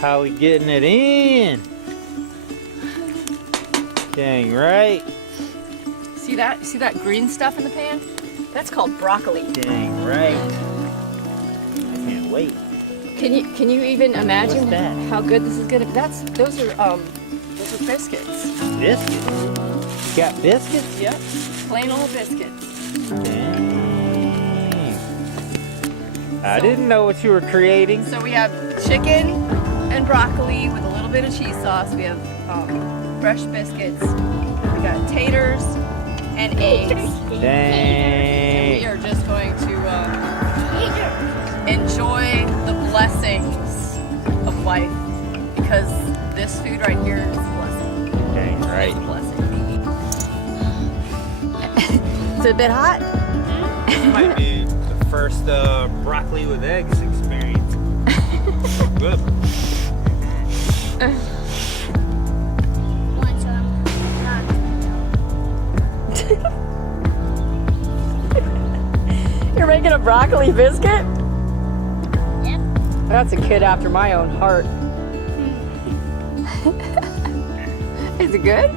Hollie getting it in. Dang right. See that? See that green stuff in the pan? That's called broccoli. Dang right. I can't wait. Can you even imagine What's that? how good this is gonna be? Those are biscuits. Biscuits? You got biscuits? Yep. Plain old biscuits. Dang. I didn't know what you were creating. So we have chicken and broccoli with a little bit of cheese sauce. We have fresh biscuits. We got taters and eggs. And Dang. we are just going to enjoy the blessings of life, because this food right here is a blessing. Dang right. It's a blessing. Is it a bit hot? Might be the first broccoli with eggs experience. Good. You're making a broccoli biscuit? Yep. That's a kid after my own heart. Is it good?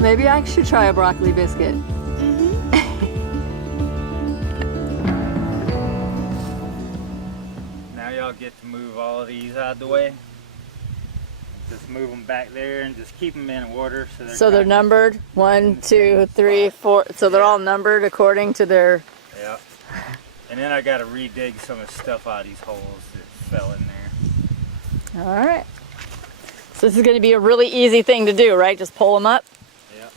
Maybe I should try a broccoli biscuit. Now y'all get to move all of these out of the way. Just move them back there and just keep them in order. So they're numbered 1, 2, 3, 4. So they're all numbered according to their. Yeah. And then I got to redig some of the stuff out of these holes that fell in there. All right. So this is going to be a really easy thing to do, right? Just pull them up. Yep.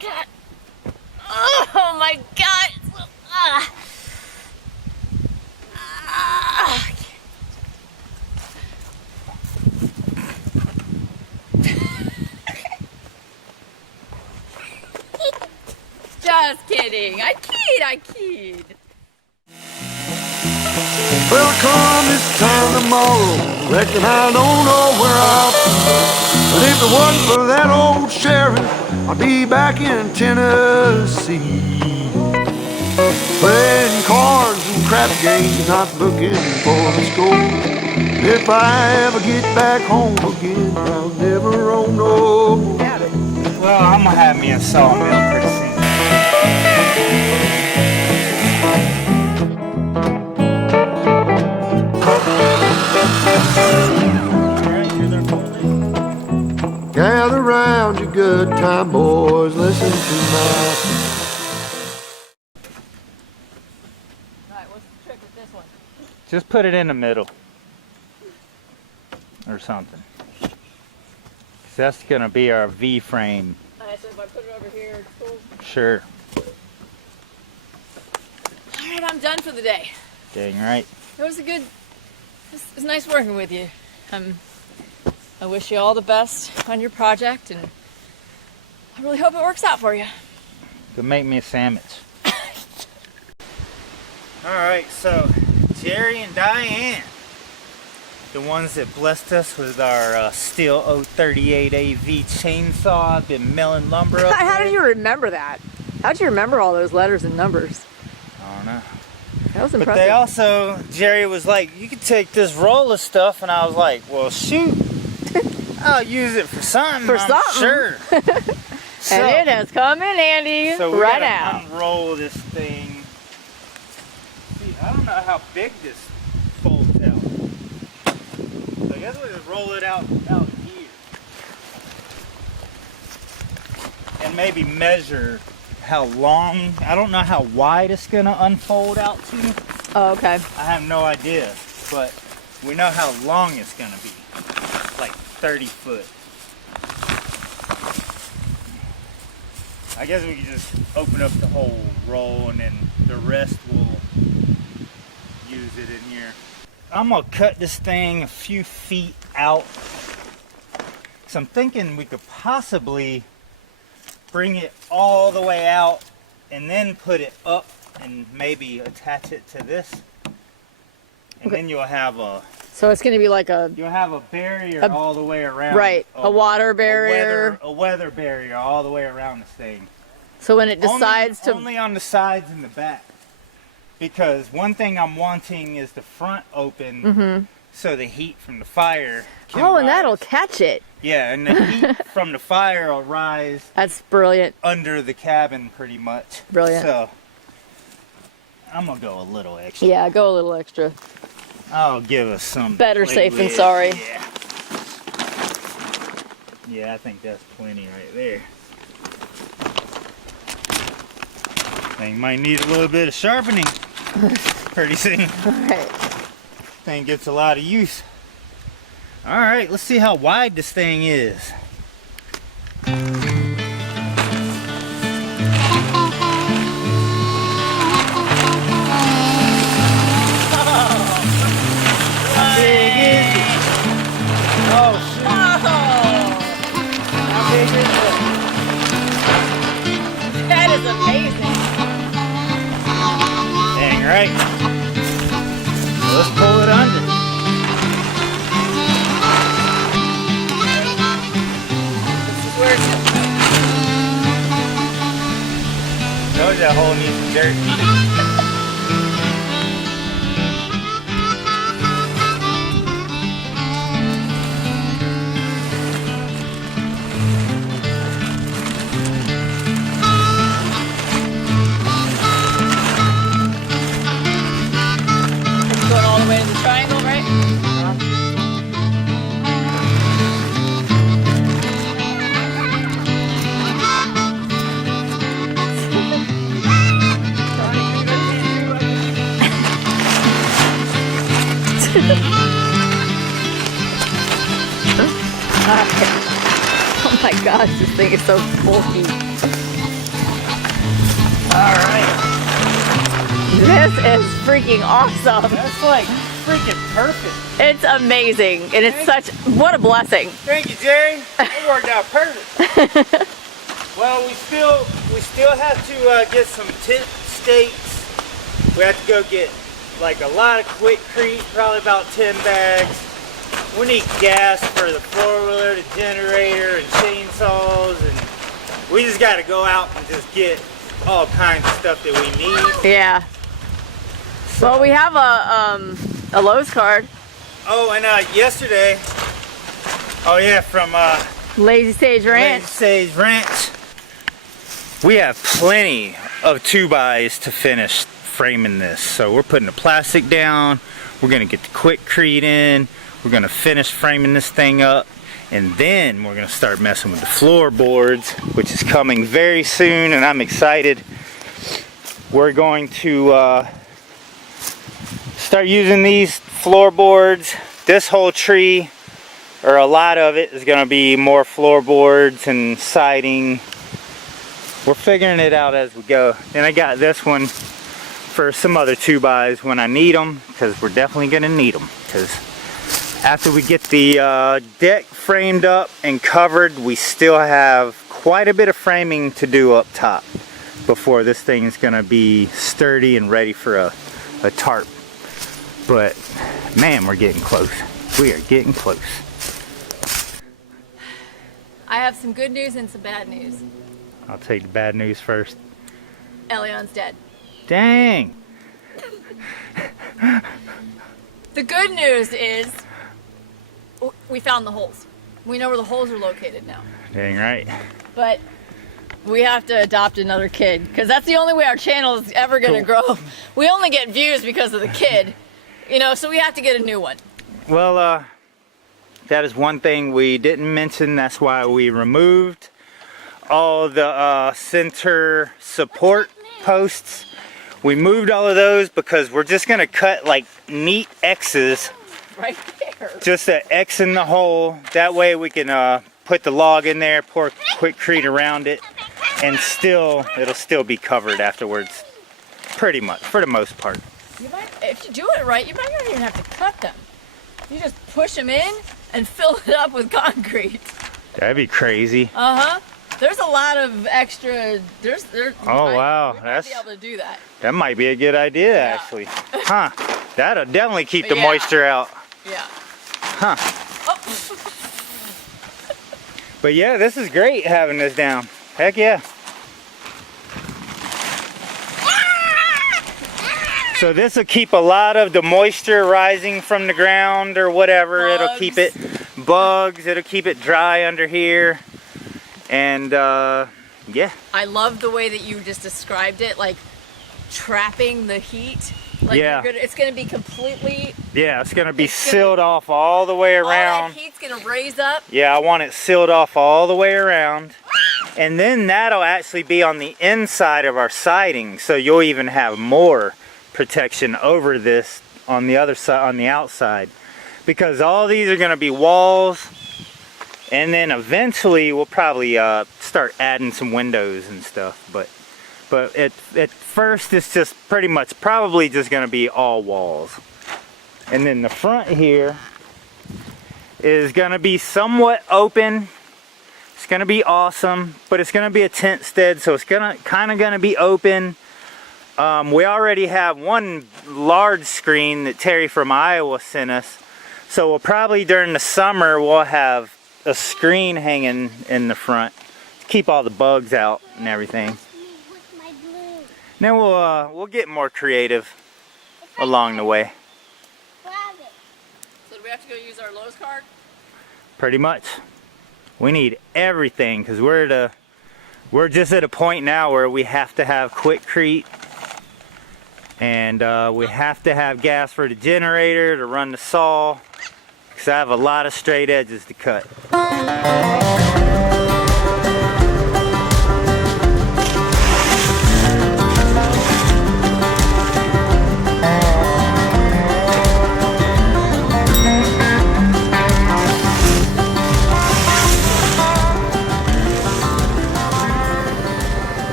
God. Oh my God. Just kidding. I kid. Well, come this time tomorrow, reckon I don't know where I'll be. But if it wasn't for that old sheriff, I'd be back in Tennessee. Playing cards and crap games, not looking for the score. If I ever get back home again, I'll never own no. Well, I'm going to have me a sawmill pretty soon. Gather round, you good time boys, listen to my. Alright, what's the trick with this one? Just put it in the middle. Or something. 'Cause that's going to be our V-frame. Alright, so if I put it over here, it's cool. Sure. Alright, I'm done for the day. Dang right. It was it was nice working with you. I wish you all the best on your project, and I really hope it works out for you. Go make me a sandwich. Alright, so Jerry and Diane, the ones that blessed us with our Steel 038 AV chainsaw. I've been milling lumber up How there. did you remember that? How did you remember all those letters and numbers? I don't know. That was But impressive. they also, Jerry was like, you could take this roll of stuff, and I was like, well, shoot, I'll use it for something. For I'm something. Sure. So, and it has come in handy so we right gotta now. unroll this thing. See, I don't know how big this folds out. So I guess we just roll it out here, and maybe measure how long. I don't know how wide it's gonna unfold out to. Oh, okay. I have no idea, but we know how long it's gonna be, like 30 foot. I guess we can just open up the whole roll, and then the rest will use it in here. I'm gonna cut this thing a few feet out. So I'm thinking we could possibly bring it all the way out and then put it up and maybe attach it to this. And then you'll have a So it's going to be like a barrier all the way around. right, a water barrier. A weather barrier all the way around this thing. So when it decides only on the sides and the back. Because one thing I'm wanting is the front open so the heat from the fire can Oh, and rise. that'll catch it. Yeah, and the heat from the fire will rise That's brilliant. under the cabin pretty much. Brilliant. So I'm gonna go a little extra. Yeah, go a little extra. I'll give us some Better safe than liquid. sorry. Yeah. Yeah, I think that's plenty right there. Thing might need a little bit of sharpening pretty soon. Alright. Thing gets a lot of use. Alright, let's see how wide this thing is. How big is it? Oh, shit. How big is it? That is amazing. Dang right. Let's pull it under. This is where it's Knows that hole needs some dirt. going all the way to the triangle, right? Oh my gosh, this thing is so bulky. Alright. This is freaking awesome. That's like freaking perfect. It's amazing. And it's such, what a blessing. Thank you, Jerry. It worked out perfect. Well, we still have to get some tip stakes. We have to go get like a lot of quickcrete, probably about 10 bags. We need gas for the four-wheeler, the generator, and chainsaws, and we just got to go out and just get all kinds of stuff that we need. Yeah. Well, we have a Lowe's card. Oh, and yesterday, oh yeah, from Lazy Sage Ranch. Lazy Sage Ranch, we have plenty of 2x to finish framing this. So we're putting the plastic down, we're gonna get the quickcrete in, we're gonna finish framing this thing up, and then we're gonna start messing with the floorboards, which is coming very soon, and I'm excited. We're going to start using these floorboards. This whole tree, or a lot of it, is gonna be more floorboards and siding. We're figuring it out as we go. And I got this one for some other 2x's when I need them, because we're definitely gonna need them. Because after we get the deck framed up and covered, we still have quite a bit of framing to do up top before this thing is gonna be sturdy and ready for a tarp. But man, we're getting close. We are getting close. I have some good news and some bad news. I'll take the bad news first. Elion's dead. Dang! The good news is we found the holes. We know where the holes are located now. Dang right. But we have to adopt another kid, because that's the only way our channel is ever going to grow. We only get views because of the kid, you know, so we have to get a new one. Well, that is one thing we didn't mention. That's why we removed all the center support posts. We moved all of those because we're just going to cut like neat X's. Right there. Just an X in the hole. That way we can put the log in there, pour quickcrete around it, and it'll still be covered afterwards. Pretty much, for the most part. You might, if you do it right, you might not even have to cut them. You just push them in and fill it up with concrete. That'd be crazy. Uh-huh. There's a lot of extra. Oh wow, we might be able to do that. That might be a good idea, Yeah. actually. Huh? That'll definitely keep the Yeah. moisture out. Yeah. Huh? Oh. But yeah, this is great having this down. Heck yeah. So this will keep a lot of the moisture rising from the ground or whatever. Bugs. It'll keep it bugs. It'll keep it dry under here. And yeah. I love the way that you just described it, like trapping the heat. Like Yeah. it's gonna be completely. Yeah, it's gonna be sealed off all the way All around. that heat's gonna raise up. Yeah, I want it sealed off all the way around. And then that'll actually be on the inside of our siding, so you'll even have more protection over this on the other side, on the outside. Because all these are gonna be walls, and then eventually we'll probably start adding some windows and stuff. But at first it's just pretty much probably just gonna be all walls. And then the front here is gonna be somewhat open. It's gonna be awesome, but it's gonna be a tent stead, so it's kind of gonna be open. We already have one large screen that Terry from Iowa sent us, so we'll probably during the summer we'll have a screen hanging in the front to keep all the bugs out and everything. Then we'll get more creative along the way. So do we have to go use our Lowe's card? Pretty much. We need everything because we're just at a point now where we have to have Quikrete, and we have to have gas for the generator to run the saw because I have a lot of straight edges to cut.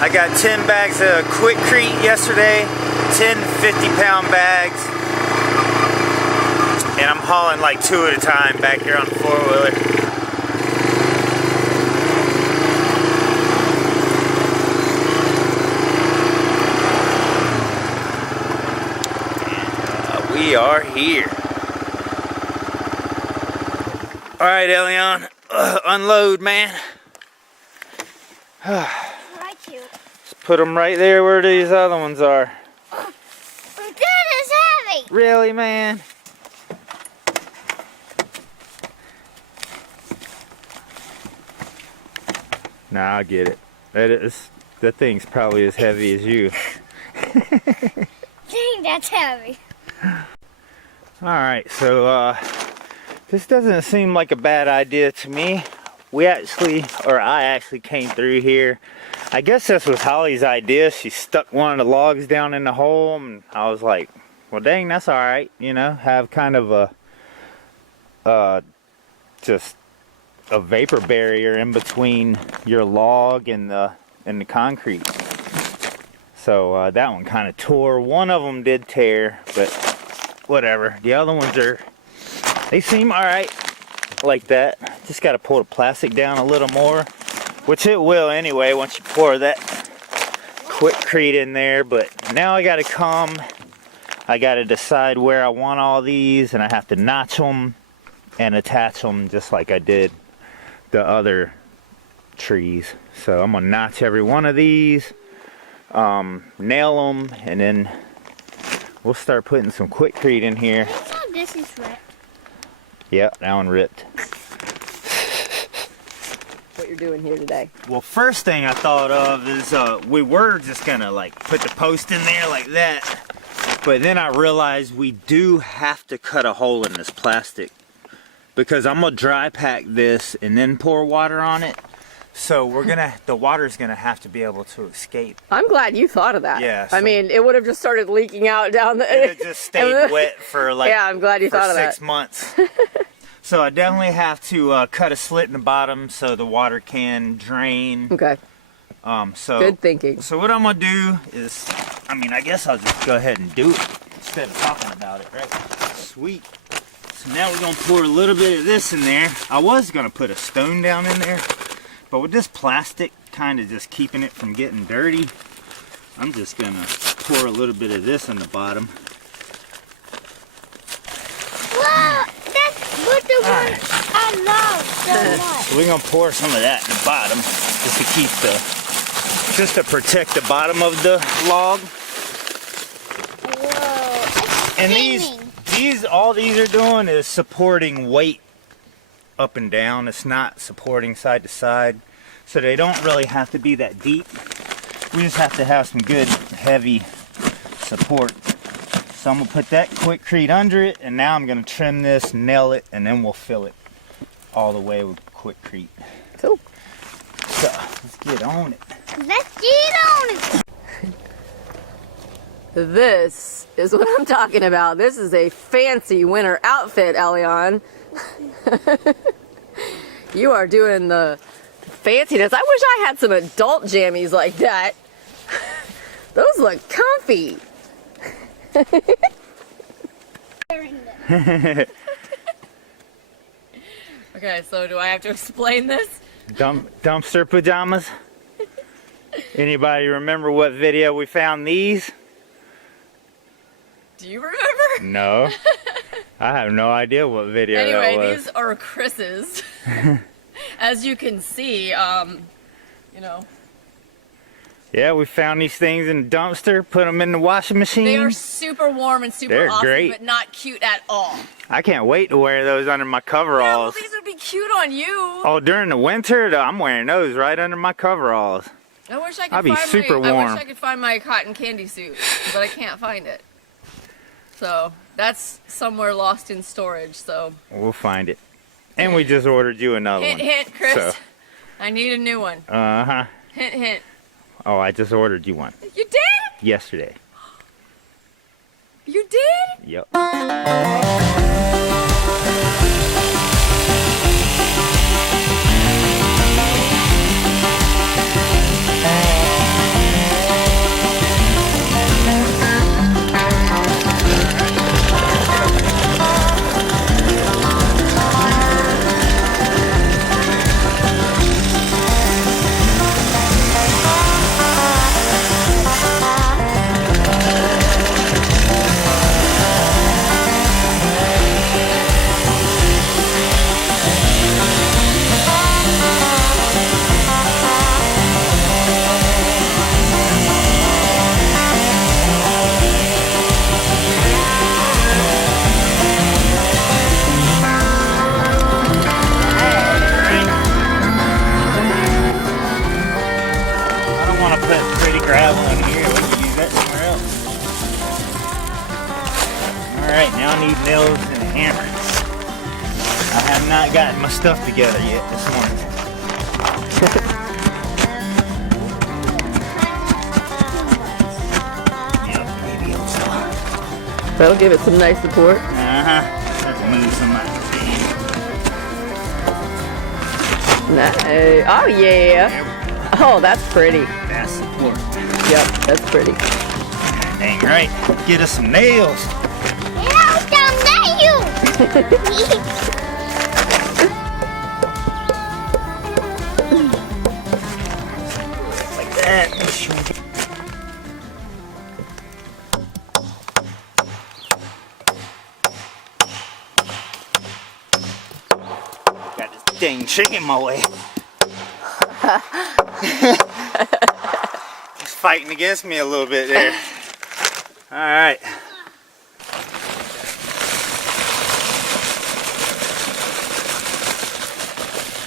I got 10 bags of Quikrete yesterday, 10 50-pound bags, and I'm hauling like 2 at a time back here on the 4-wheeler. And we are here. All right, Elion, unload, man. Just put them right there where these other ones are. That is heavy. Really, man? Nah, I get it. That thing's probably as heavy as you. Dang, that's heavy. Alright, so this doesn't seem like a bad idea to me. I actually came through here. I guess this was Hollie's idea. She stuck one of the logs down in the hole, and I was like, well, dang, that's alright, you know, have kind of just a vapor barrier in between your log and the concrete. So that one kind of tore. One of them did tear, but whatever. The other ones they seem alright like that. Just got to pull the plastic down a little more, which it will anyway once you pour that Quikrete in there. But now I got to decide where I want all these, and I have to notch them and attach them just like I did the other trees. So I'm gonna notch every one of these, nail them, and then we'll start putting some Quikrete in here. This is ripped. Yep, that one ripped. What you're doing here today? Well, first thing I thought of is we were just gonna like put the post in there like that, but then I realized we do have to cut a hole in this plastic because I'm gonna dry pack this and then pour water on it. So the water's gonna have to be able to escape. I'm glad you thought of that. Yeah, I so- mean, it would have just started leaking out down the. It just stayed wet for like Yeah, I'm glad you thought of that. 6 months. So I definitely have to cut a slit in the bottom so the water can drain. Okay. So Good thinking. So what I'm gonna do is, I guess I'll just go ahead and do it instead of talking about it, right? Sweet. So now we're gonna pour a little bit of this in there. I was gonna put a stone down in there, but with this plastic kind of just keeping it from getting dirty, I'm just gonna pour a little bit of this in the bottom. Whoa, that's what the one I love so much. So we're gonna pour some of that in the bottom just to keep just to protect the bottom of the log. Whoa. And all these are doing is supporting weight up and down. It's not supporting side to side. So they don't really have to be that deep. We just have to have some good heavy support. So I'm gonna put that Quickcrete under it, and now I'm gonna trim this, nail it, and then we'll fill it all the way with Quickcrete. Cool. So let's get on it. Let's get on it. This is what I'm talking about. This is a fancy winter outfit, Elion. You are doing the fanciness. I wish I had some adult jammies like that. Those look comfy. Okay, so do I have to explain this? Dumpster pajamas. Anybody remember what video we found these? Do you remember? No. I have no idea what video that Anyway, was. these are Chris's. As you can see, you know. Yeah, we found these things in the dumpster, put them in the washing machine. They are super warm and super They're awesome, great. but not cute at all. I can't wait to wear those under my Yeah, well, coveralls. these would be cute on you. Oh, during the winter, I'm wearing those right under my coveralls. I wish I could I'd be find super I warm. wish I could find my cotton candy suit, but I can't find it. So that's somewhere lost in storage. So We'll find it. And we just ordered you another hint, one. hint, Chris. So. I need a new one. Uh-huh. Hint, hint. Oh, I just ordered you one You did? yesterday. You did? Yep. I don't want to put pretty gravel in here. We can use that somewhere else. Alright, now I need nails and a hammer. I have not gotten my stuff together yet this morning. Yep, maybe so. That'll give it some nice support. Uh-huh. Have to move some of my thing. Nice. Oh yeah. Oh, that's pretty. That's support. Yep, that's pretty. Dang right. Get us some nails. Nails down nails. Like that. Got this dang chicken in my way. He's fighting against me a little bit there. Alright.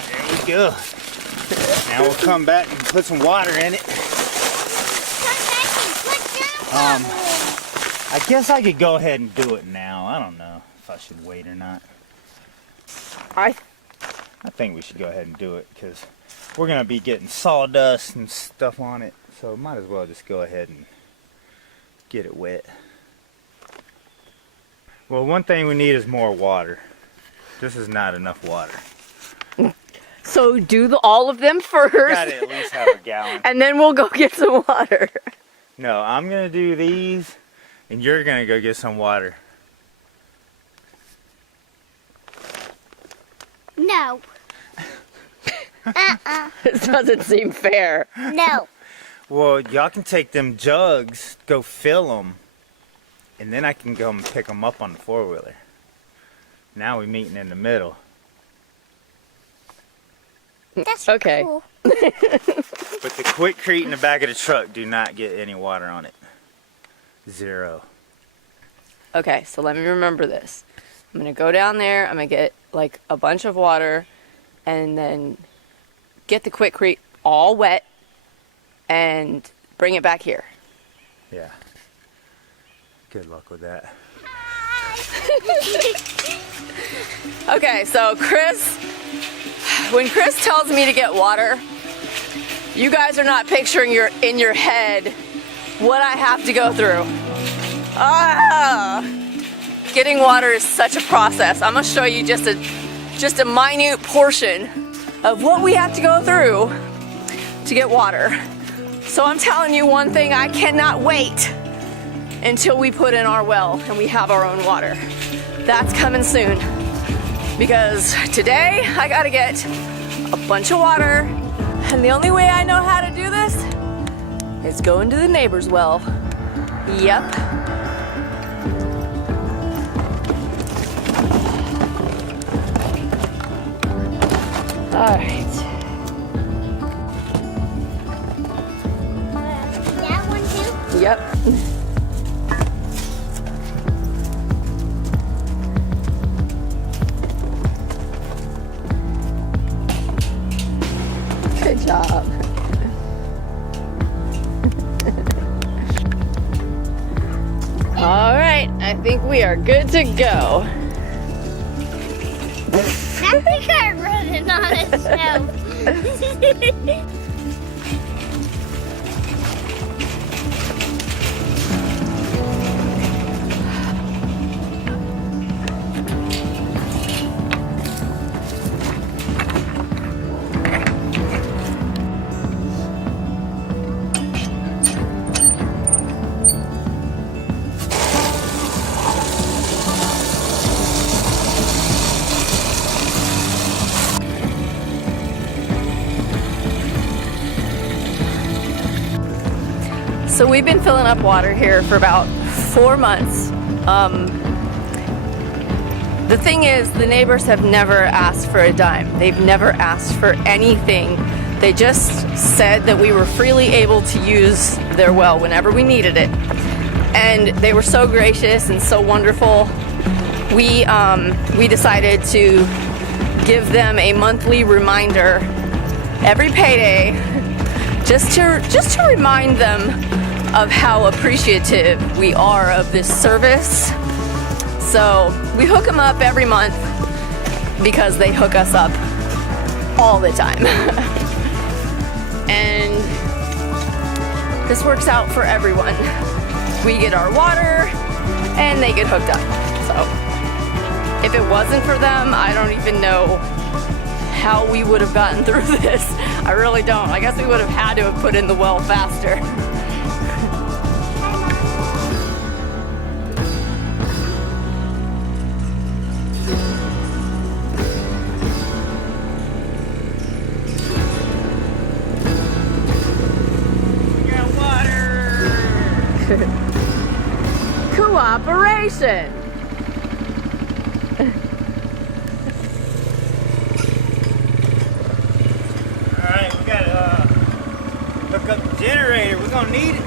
There we go. Now we'll come back and put some water in it. I guess I could go ahead and do it now. I don't know if I should wait or not. I think we should go ahead and do it because we're going to be getting sawdust and stuff on it. So might as well just go ahead and get it wet. Well, one thing we need is more water. This is not enough water. So do all of them first. Gotta at least have a gallon. And then we'll go get some water. No, I'm gonna do these, and you're gonna go get some water. No. This doesn't seem fair. No. Well, y'all can take them jugs, go fill them, and then I can go and pick them up on the four-wheeler. Now we're meeting in the middle. That's Okay. cool. But the Quikrete in the back of the truck do not get any water on it. 0. Okay, so let me remember this. I'm gonna go down there, I'm gonna get like a bunch of water and then get the Quikrete all wet and bring it back here. Yeah. Good luck with that. Okay, so when Chris tells me to get water, you guys are not picturing in your head what I have to go through. Getting water is such a process. I'm gonna show you just a minute portion of what we have to go through to get water. So I'm telling you one thing, I cannot wait until we put in our well and we have our own water. That's coming soon. Because today I gotta get a bunch of water, and the only way I know how to do this is go into the neighbor's well. Yep. All right. That one too? Yep. Good job. All right, I think we are good to go. That's the car running on itself. So we've been filling up water here for about 4 months. The thing is, the neighbors have never asked for a dime. They've never asked for anything. They just said that we were freely able to use their well whenever we needed it. And they were so gracious and so wonderful. We decided to give them a monthly reminder every payday just to remind them of how appreciative we are of this service. So we hook them up every month because they hook us up all the time. And this works out for everyone. We get our water and they get hooked up. So if it wasn't for them, I don't even know how we would have gotten through this. I really don't. I guess we would have had to have put in the well faster. Cooperation. Alright, we gotta hook up the generator. We're gonna need it.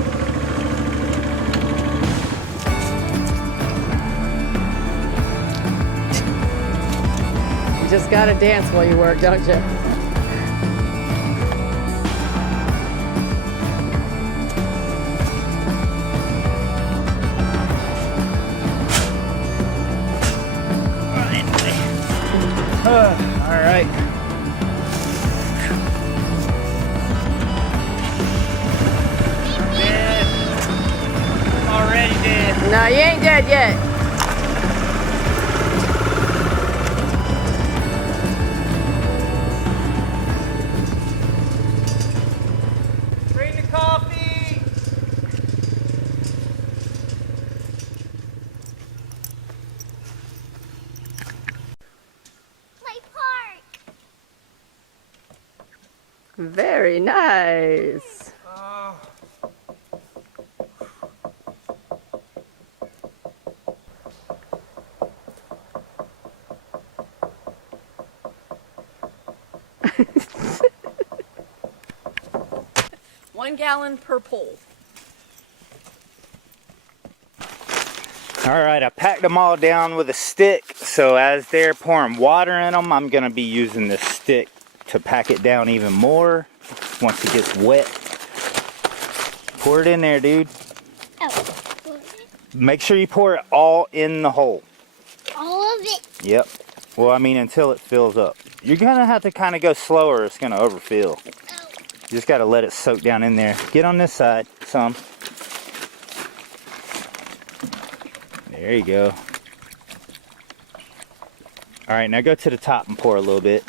You just gotta dance while you work, don't you? Alright. Dead. Already dead. No, you ain't dead yet. Bring the coffee. My park. Very nice. 1 gallon per pole. All right, I packed them all down with a stick. So as they're pouring water in them, I'm gonna be using this stick to pack it down even more once it gets wet. Pour it in there, dude. Oh. Make sure you pour it all in the hole. All of it. Yep. Well, I mean, until it fills up. You're gonna have to kind of go slower, or it's gonna overfill. Oh. You just gotta let it soak down in there. Get on this side, some. There you go. All right, now go to the top and pour a little bit.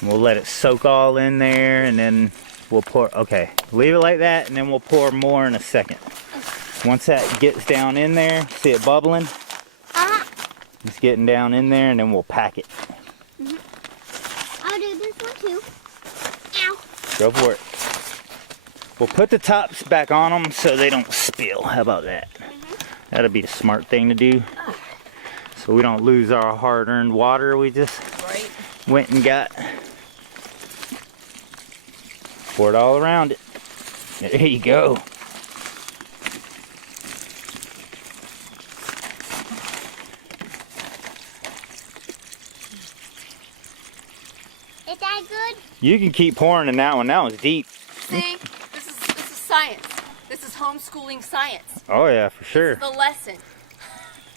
And we'll let it soak all in there, and then we'll pour. Okay, leave it like that, and then we'll pour more in a second. Once that gets down in there, see it bubbling? Uh-huh. It's getting down in there, and then we'll pack it. I'll do this one too. Ow. Go for it. We'll put the tops back on them so they don't spill. How about that? That'll be the smart thing to do. So we don't lose our hard-earned water we just went and got. Pour it all around it. There you go. Is that good? You can keep pouring in that one. That one's deep. See, this is science. This is homeschooling science. Oh yeah, for sure. The lesson.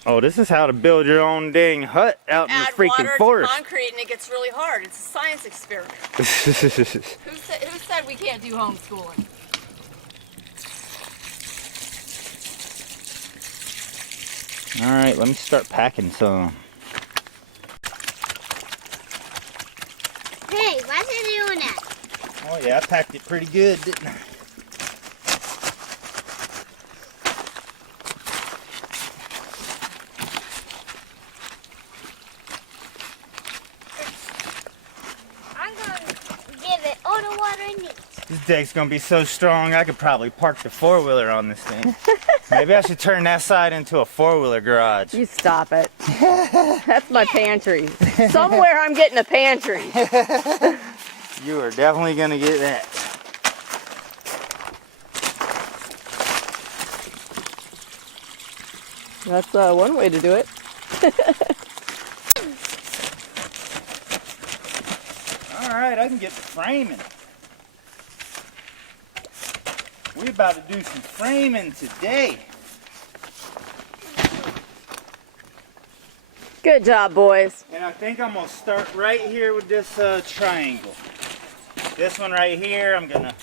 Oh, this is how to build your own dang hut out in the Add freaking water forest. to concrete and it gets really hard. It's a science experiment. Who said we can't do homeschooling? All right, let me start packing some. Hey, why's it doing that? Oh yeah, I packed it pretty good, didn't I? I'm going to give it all the water it needs. This deck's gonna be so strong, I could probably park the four-wheeler on this thing. Maybe I should turn that side into a four-wheeler garage. You stop it. That's my pantry. Somewhere I'm getting a pantry. You are definitely gonna get that. That's one way to do it. All right, I can get the framing. We about to do some framing today. Good job, boys. And I think I'm gonna start right here with this triangle. This one right here, I'm gonna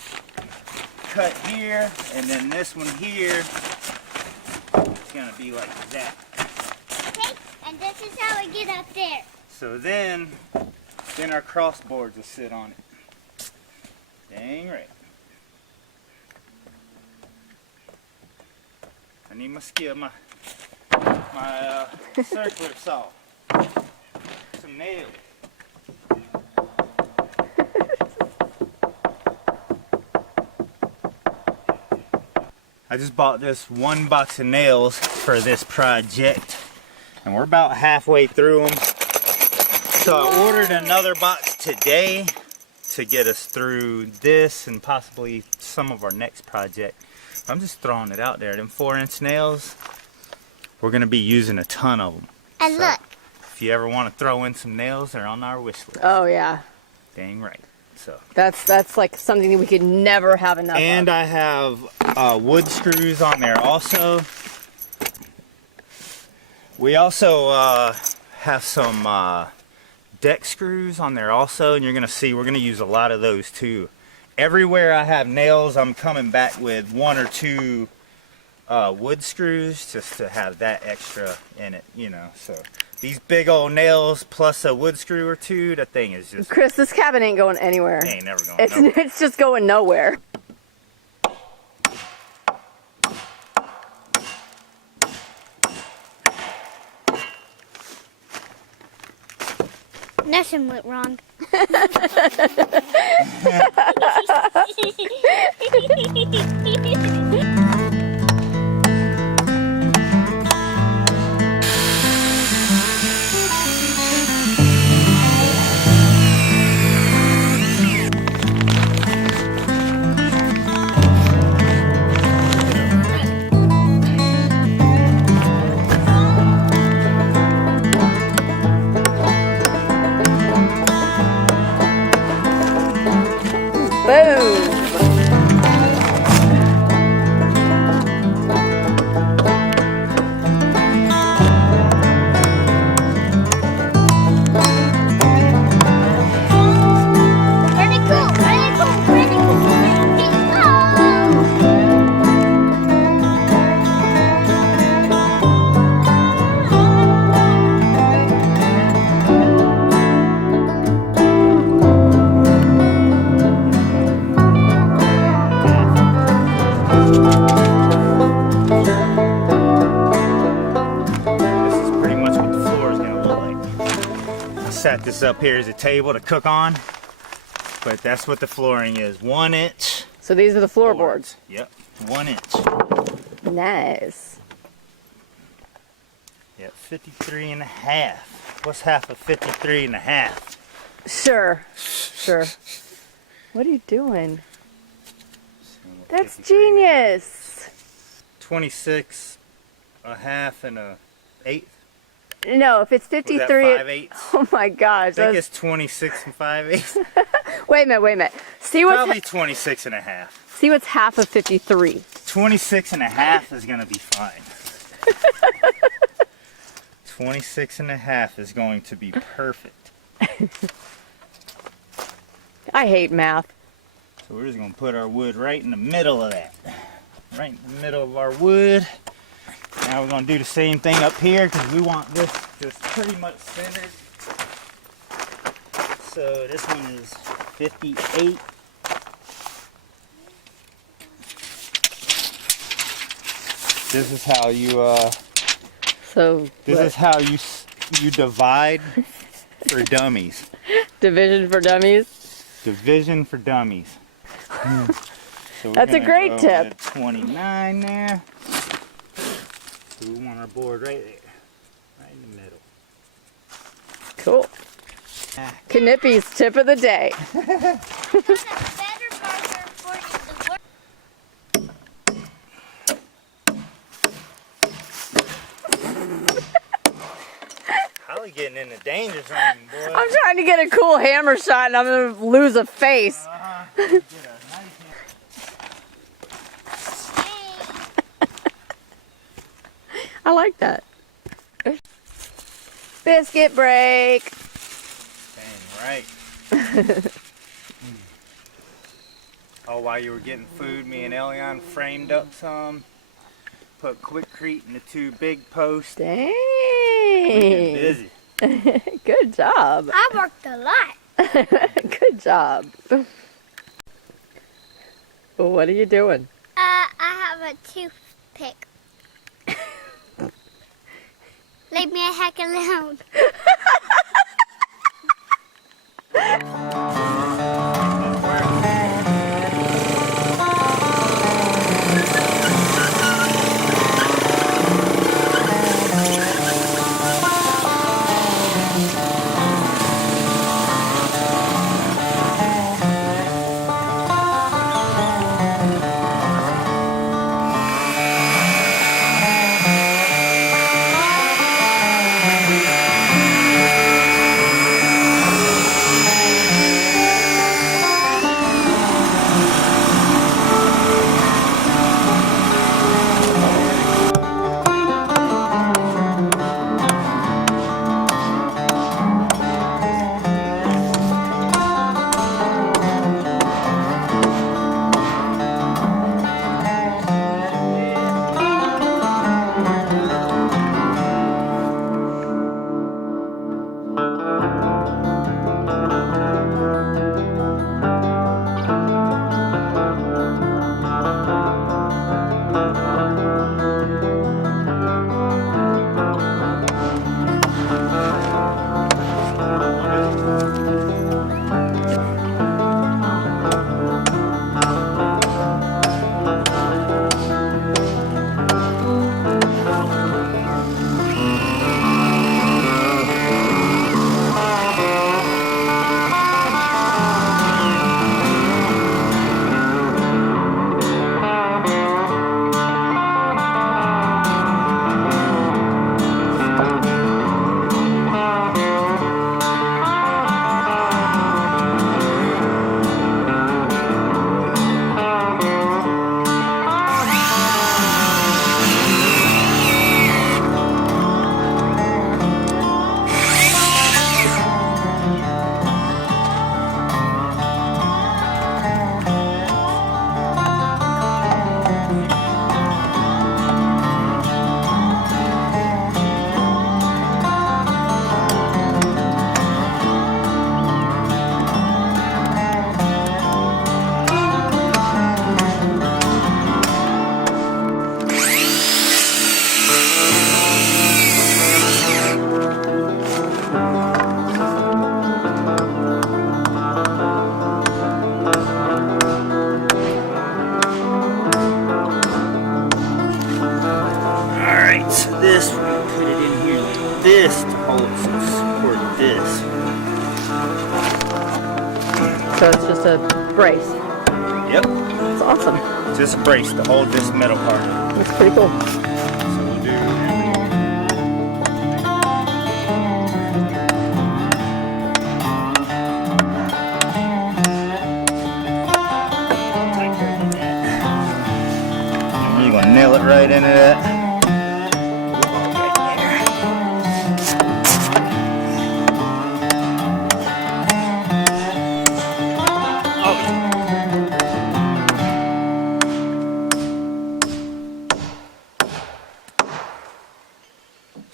cut here, and then this one here, it's gonna be like that. Okay, and this is how we get up there. So then our crossboards will sit on it. Dang right. I need my skill, my circular saw. Some nails. I just bought this one box of nails for this project, and we're about halfway through them. So I ordered another box today to get us through this and possibly some of our next project. I'm just throwing it out there. Them 4-inch nails, we're gonna be using a ton of them. And So, look. if you ever want to throw in some nails, they're on our wish list. Oh yeah. Dang right. So. That's like something that we could never have enough And of. I have wood screws on there also. We also have some deck screws on there also, and you're gonna see we're gonna use a lot of those too. Everywhere I have nails, I'm coming back with 1 or 2 wood screws just to have that extra in it, you know. So these big old nails plus a wood screw or 2, that thing is just Chris, this cabin ain't going anywhere. ain't never going nowhere. It's just going nowhere. Nothing went wrong. This up here is a table to cook on, but that's what the flooring is. 1 inch. So these are the floorboards. Yep, 1 inch. Nice. Yep, 53 and a half. What's half of 53 and a half? Sure. What are you doing? That's 53 and a half. genius. 26, a half, and a eighth. No, if it's Was that 53. 5/8? Oh my gosh. I think it's 26 and 5/8. Wait a minute. See what's Probably 26 and a half. see what's half of 53. 26 and a half is going to be fine. 26 and a half is going to be perfect. I hate math. So we're just going to put our wood right in the middle of that. Right in the middle of our wood. Now we're going to do the same thing up here because we want this just pretty much centered. So this one is 58. This is how you So this is how you divide for dummies. division for dummies. Division for dummies. So we're That's a gonna great go tip. with 29 there. So we want our board right there. Right in the middle. Cool. Knippy's tip of the day. That's a better burger for you. The work. Hollie getting in the danger zone, boy. I'm trying to get a cool hammer shot and I'm gonna lose a face. Get a nice I like that. Biscuit break. Dang right. Oh, while you were getting food, me and Elion framed up some. Put Quickcrete in the 2 big posts. We Dang. get busy. Good job. I worked a lot. Good job. What are you doing? I have a toothpick. Leave me a heck alone. this, we put it in here like this to hold support this. So it's just a brace. Yep. It's awesome. Just a brace to hold this metal part. That's pretty cool. So we'll do you're gonna nail it right into that.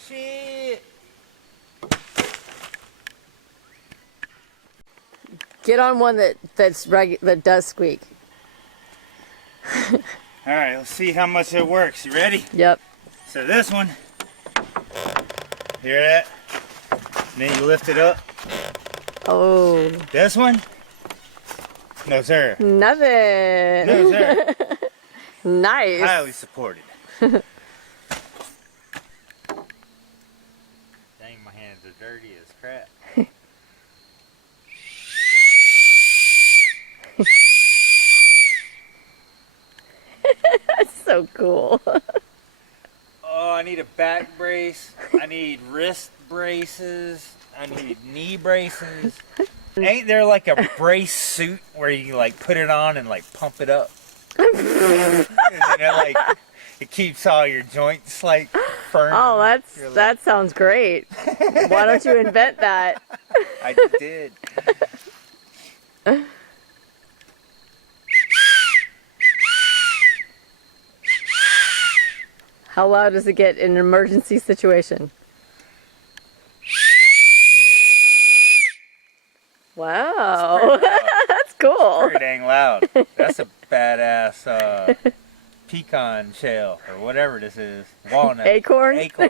Shit. Get on one that does squeak. All right, let's see how much it works. You ready? Yep. So this one, hear that? And then you lift it up. Oh. This one, no sir. Nothing. No sir. Nice. Highly supported. Dang, my hands are dirty as crap. That's so cool. Oh, I need a back brace. I need wrist braces. I need knee braces. Ain't there like a brace suit where you like put it on and like pump it up? And then it keeps all your joints like firm. Oh, Like, that sounds great. Why don't you invent that? I did. How loud does it get in an emergency situation? Wow. That's cool. Pretty dang loud. That's a badass pecan shell or whatever this is. Walnut. Acorn? Acorn.